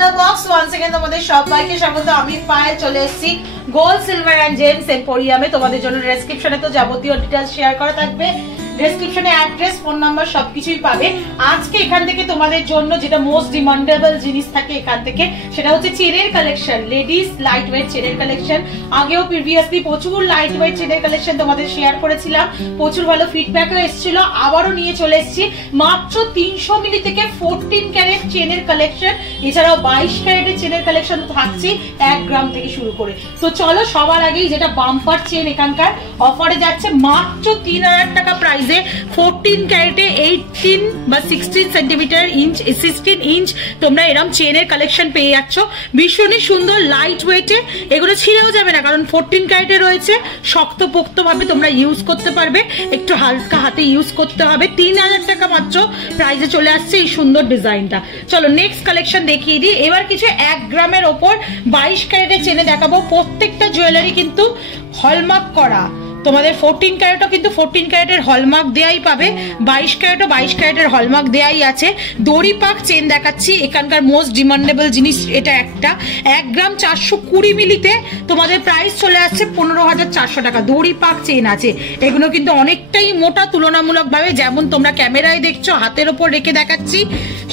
Color Box once again তোমাদের সবাইকে স্বাগত। আমি পায়ে চলে এসেছি গোল্ড সিলভার এন্ড জেমস এম্পোরিয়ামে। তোমাদের জন্য ডেসক্রিপশনে তো যাবতীয় ডিটেইলস শেয়ার করা থাকবে, ডেসক্রিপশনে অ্যাড্রেস, ফোন নাম্বার সবকিছুই পাবে। আজকে এখান থেকে তোমাদের জন্য যেটা মোস্ট ডিমান্ডেবল জিনিস থাকে এখান থেকে, সেটা হচ্ছে চেনের কালেকশন, লেডিস লাইট ওয়েট চেনের কালেকশন। আগেও প্রিভিয়াসলি প্রচুর লাইট ওয়েট চেনের কালেকশন তোমাদের শেয়ার করেছিলাম, প্রচুর ভালো ফিডব্যাকও এসেছিল। আবারও নিয়ে চলে এসেছি মাত্র 300 মিলি থেকে 14 ক্যারেট চেনের কালেকশন, এছাড়াও 22 ক্যারেটের চেনের কালেকশন থাকছে 1 গ্রাম থেকে শুরু করে। তো চলো সবার আগেই যেটা বাম্পার চেন এখানকার অফারে যাচ্ছে মাত্র 3000 টাকা প্রাইসে 14 ক্যারেটে 18 বা 16 সেন্টিমিটার ইঞ্চ 16 ইঞ্চ তোমরা এরকম চেনের কালেকশন পেয়ে যাচ্ছ। ভীষণই সুন্দর লাইট ওয়েটে, এগুলো ছিঁড়েও যাবে না কারণ 14 ক্যারেটে রয়েছে। শক্তপোক্ত ভাবে তোমরা ইউজ করতে পারবে, একটু হালকা হাতে ইউজ করতে হবে। 3000 টাকা মাত্র প্রাইসে চলে আসছে এই সুন্দর ডিজাইনটা। চলো নেক্সট কালেকশন দেখিয়ে দিই। এবার কিছু 1 গ্রামের ওপর 22 ক্যারেটের চেনে দেখাবো। প্রত্যেকটা জুয়েলারি কিন্তু হলমার্ক করা। তোমাদের 14 ক্যারেটও কিন্তু 14 ক্যারেটের হলমার্ক দেয়াই পাবে, 22 ক্যারেটও 22 ক্যারেটের হলমার্ক দেয়াই আছে। দড়ি পাক চেন দেখাচ্ছি, এখানকার মোস্ট ডিমান্ডেবল জিনিস এটা একটা। 1 গ্রাম 420 মিলিতে তোমাদের প্রাইস চলে আসছে 15400 টাকা। দড়ি পাক চেন আছে, এগুলো কিন্তু অনেকটাই মোটা তুলনামূলকভাবে, যেমন তোমরা ক্যামেরায় দেখছো হাতের ওপর রেখে দেখাচ্ছি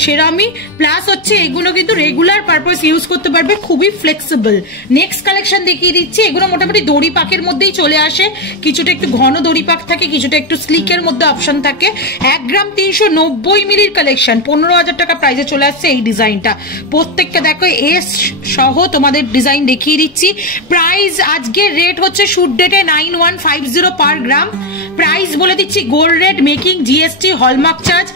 সেরামই। প্লাস হচ্ছে এগুলো কিন্তু রেগুলার পারপাস ইউজ করতে পারবে, খুবই ফ্লেক্সিবল। নেক্সট কালেকশন দেখিয়ে দিচ্ছি। এগুলো মোটামুটি দড়ি পাকের মধ্যেই চলে আসে, কিছুটা একটু ঘন দড়ি পাক থাকে, কিছুটা একটু স্লিকের মধ্যে অপশন থাকে। 1 গ্রাম 390 মিলির কালেকশন 15000 টাকা প্রাইসে চলে আসছে এই ডিজাইনটা। প্রত্যেকটা দেখো এস সহ তোমাদের ডিজাইন দেখিয়ে দিচ্ছি। প্রাইস আজকের রেট হচ্ছে শুট ডেটে 9150 পার গ্রাম। প্রাইস বলে দিচ্ছি, gold rate, making, GST, hallmark charge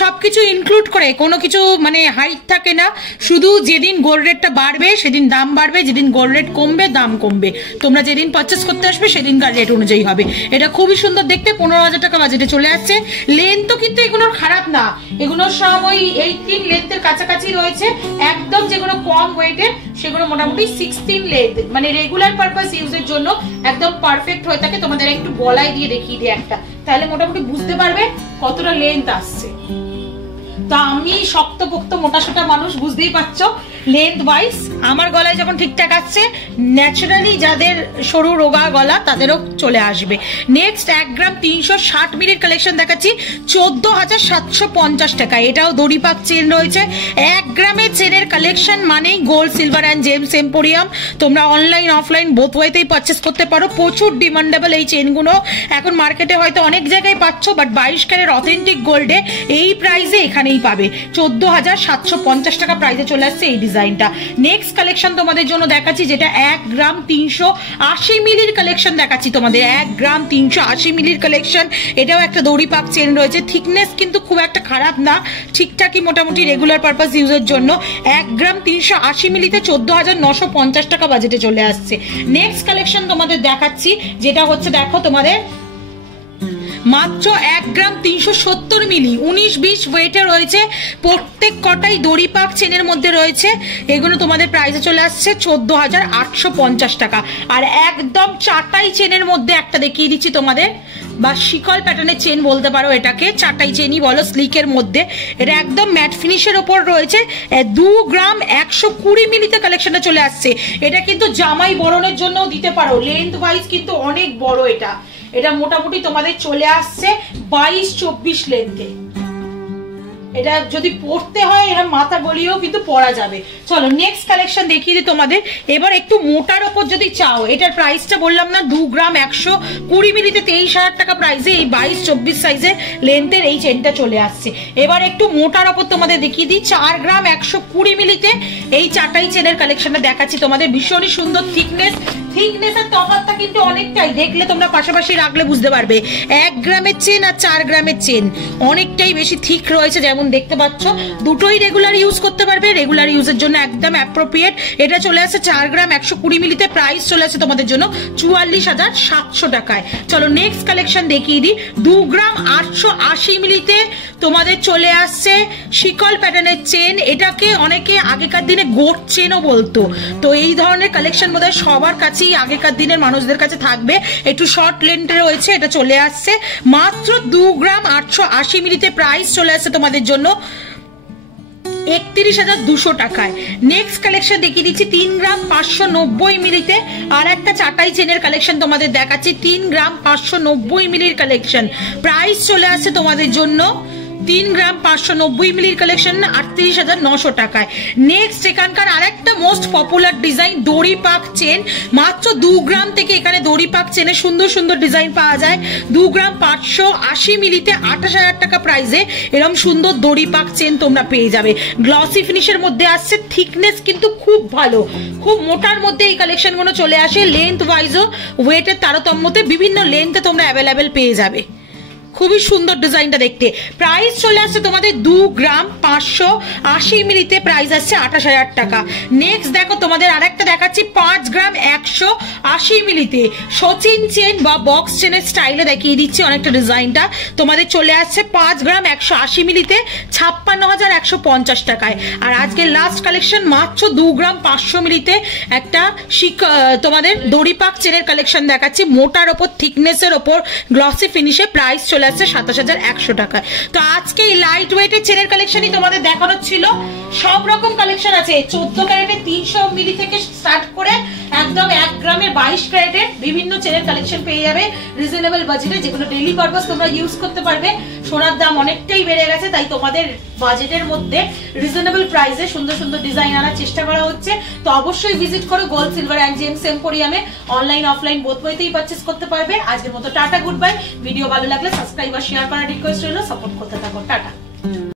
সবকিছু ইনক্লুড করে। কোনো কিছু মানে হাইট থাকে না, শুধু যেদিন গোল্ড রেটটা বাড়বে সেদিন দাম বাড়বে, যেদিন গোল্ড রেট কমবে দাম কমবে। তোমরা যেদিন পারচেস করতে আসবে সেদিনকার রেট অনুযায়ী হবে। এটা খুবই সুন্দর দেখতে, 15000 টাকা বাজেটে চলে আসছে। লেন্থও কিন্তু এগুলোর খারাপ না, এগুলোর সব ওই 18 লেন্থের কাছাকাছি রয়েছে। একদম যেগুলো কম ওয়েটের সেগুলো মোটামুটি 16 লেন্থ, মানে রেগুলার পারপাস ইউজের জন্য একদম পারফেক্ট হয়ে থাকে। তোমাদের একটু গলায় দিয়ে দেখিয়ে দিই একটা, তাহলে মোটামুটি বুঝতে পারবে কতটা লেন্থ আসছে। তো আমি শক্তপোক্ত মোটাসোটা মানুষ, বুঝতেই পারছো লেন্থ ওয়াইজ আমার গলায় যখন ঠিকঠাক আসছে, ন্যাচারালি যাদের সরু রোগা গলা তাদেরও চলে আসবে। নেক্সট 1 গ্রাম 360 মিলির কালেকশন দেখাচ্ছি 14750 টাকা। এটাও দড়ি পাক চেন রয়েছে। 1 গ্রামের চেনের কালেকশন মানেই gold silver and James emporium. তোমরা অনলাইন অফলাইন বোথ ওয়েতেই পারচেস করতে পারো। প্রচুর ডিমান্ডেবল এই চেনগুলো, এখন মার্কেটে হয়তো অনেক জায়গায় পাচ্ছ, বাট 22 ক্যারেট অথেন্টিক গোল্ডে এই প্রাইসে এখানেই পাবে। 14750 টাকা প্রাইসে চলে আসছে এই ডিজাইনটা। নেক্সট কালেকশন তোমাদের জন্য দেখাচ্ছি, যেটা 1 গ্রাম 380 মিলির কালেকশন দেখাচ্ছি তোমাদের। 1 গ্রাম 380 মিলির কালেকশন, এটাও একটা দড়ি পাক চেন রয়েছে। থিকনেস কিন্তু খুব একটা খারাপ না, ঠিকঠাকই মোটামুটি রেগুলার পারপাস ইউজের জন্য। 1 গ্রাম 380 মিলিতে 14950 টাকা বাজেটে চলে আসছে। নেক্সট কালেকশন তোমাদের দেখাচ্ছি, যেটা হচ্ছে দেখো তোমাদের মাত্র 1 গ্রাম 370 মিলি 19-20 ওয়েটে রয়েছে। প্রত্যেক কটাই দড়ি পাক চেনের মধ্যে রয়েছে। এগুলো তোমাদের প্রাইসে চলে আসছে 14850 টাকা। আর একদম চাটাই চেনের মধ্যে একটা দেখিয়ে দিচ্ছি তোমাদের, বা শিকল প্যাটার্নের চেন বলতে পারো এটাকে, চাটাই চেনই বলো, স্লিকের মধ্যে। এটা একদম ম্যাট ফিনিশের ওপর রয়েছে। 2 গ্রাম 120 মিলিতে কালেকশনটা চলে আসছে। এটা কিন্তু জামাই বরণের জন্য দিতে পারো, লেন্থ ওয়াইজ কিন্তু অনেক বড়। এটা মোটামুটি তোমাদের চলে আসছে 22-24 লেন্থে। এটা যদি পড়তে হয় এরা মাথা গলিয়েও কিন্তু পরা যাবে। চলো নেক্সট কালেকশন দেখিয়ে দিই তোমাদের। এবার একটু মোটার ওপর যদি চাও, এটার প্রাইসটা বললাম না 2 গ্রাম 120 মিলিতে 23000 টাকা প্রাইসে এই 22-24 সাইজের লেন্থের এই চেনটা চলে আসছে। এবার একটু মোটার ওপর তোমাদের দেখিয়ে দিই। 4 গ্রাম 120 মিলিতে এই চাটাই চেনের কালেকশনটা দেখাচ্ছি তোমাদের। ভীষণই সুন্দর থিকনেসের তফাৎটা কিন্তু অনেকটাই, দেখলে তোমরা পাশাপাশি রাখলে বুঝতে পারবে। 1 গ্রামের চেন আর 4 গ্রামের চেন অনেকটাই বেশি থিক রয়েছে, যেমন দেখতে পাচ্ছ। দুটোই রেগুলার ইউজ করতে পারবে, রেগুলার ইউজের জন্য একদম অ্যাপ্রোপ্রিয়েট। এটা চলে আসছে 4 গ্রাম 120 মিলিতে, প্রাইস চলে আসছে তোমাদের জন্য 44700 টাকায়। চলো নেক্সট কালেকশন দেখিয়ে দিই। 2 গ্রাম 880 মিলিতে তোমাদের চলে আসছে শিকল প্যাটার্নের চেন। এটাকে অনেকে আগেকার দিনে গোট চেনও বলতো। তো এই ধরনের কালেকশন বোধহয় সবার কাছেই আগেকার দিনের মানুষদের কাছে থাকবে। একটু শর্ট লেন্থে রয়েছে, এটা চলে আসছে মাত্র 2 গ্রাম 880 মিলিতে, প্রাইস চলে আসছে তোমাদের জন্য 31,200 টাকায়। নেক্সট কালেকশন দেখিয়ে দিচ্ছি 3 গ্রাম 590 মিলিতে আর একটা চাটাই চেনের কালেকশন তোমাদের দেখাচ্ছি। 3 গ্রাম 590 মিলির কালেকশন, প্রাইস চলে আসছে তোমাদের জন্য 3 গ্রাম 590 মিলির কালেকশন 38,900 টাকায়। নেক্সট এখানকার আরেকটা মোস্ট পপুলার ডিজাইন দড়ি পাক চেন, মাত্র 2 গ্রাম থেকে এখানে দড়ি পাক চেনে সুন্দর সুন্দর ডিজাইন পাওয়া যায়। 2 গ্রাম 580 মিলিতে 28,000 টাকা প্রাইসে এরকম সুন্দর দড়ি পাক চেন তোমরা পেয়ে যাবে। গ্লসি ফিনিশের মধ্যে আসছে, থিকনেস কিন্তু খুব ভালো, খুব মোটার মধ্যে এই কালেকশনগুলো চলে আসে। লেন্থ ওয়াইজও ওয়েটের তারতম্যতে বিভিন্ন লেন্থে তোমরা অ্যাভেলেবেল পেয়ে যাবে। খুবই সুন্দর ডিজাইনটা দেখতে। প্রাইস চলে আসছে তোমাদের 2 গ্রাম 580 মিলিতে, প্রাইস আসছে 28,000 টাকা। নেক্সট দেখো তোমাদের আরেকটা দেখাচ্ছি 5 গ্রাম 180 মিলিতে সচিন চেন বা বক্স চেনের স্টাইলে দেখিয়ে দিচ্ছি অনেকটা ডিজাইনটা। তোমাদের চলে আসছে 5 গ্রাম 180 মিলিতে 56,150 টাকায়। আর আজকে লাস্ট কালেকশন মাত্র 2 গ্রাম 500 মিলিতে একটা তোমাদের দড়িপাক চেনের কালেকশন দেখাচ্ছি, মোটার ওপর থিকনেসের ওপর গ্লসি ফিনিশে, প্রাইস চলে আসছে 27,100 টাকায়। তো আজকে এই লাইট ওয়েটের চেনের কালেকশনই তোমাদের দেখানো ছিল। সব রকম কালেকশন আছে, 14 ক্যারেটের 300 মিলি থেকে স্টার্ট করে একদম 1 গ্রামের 22 ক্যারেটের বিভিন্ন চেনের কালেকশন পেয়ে যাবে রিজনেবল বাজেটে, যেগুলো ডেইলি পারপাস তোমরা ইউজ করতে পারবে। সোনার দাম অনেকটাই বেড়ে গেছে, তাই তোমাদের বাজেটের মধ্যে রিজনেবল প্রাইসে সুন্দর সুন্দর ডিজাইন আনার চেষ্টা করা হচ্ছে। তো অবশ্যই ভিজিট করো গোল্ড সিলভার অ্যান্ড জেমস এম্পোরিয়ামে, অনলাইন অফলাইন বোথ ওয়েতেই পারচেজ করতে পারবে। আজকের মতো টাটা, গুড বাই। ভিডিও ভালো লাগলে সাবস্ক্রাইব আর শেয়ার করার রিকোয়েস্ট রইল, সাপোর্ট করতে থাকো। টাটা।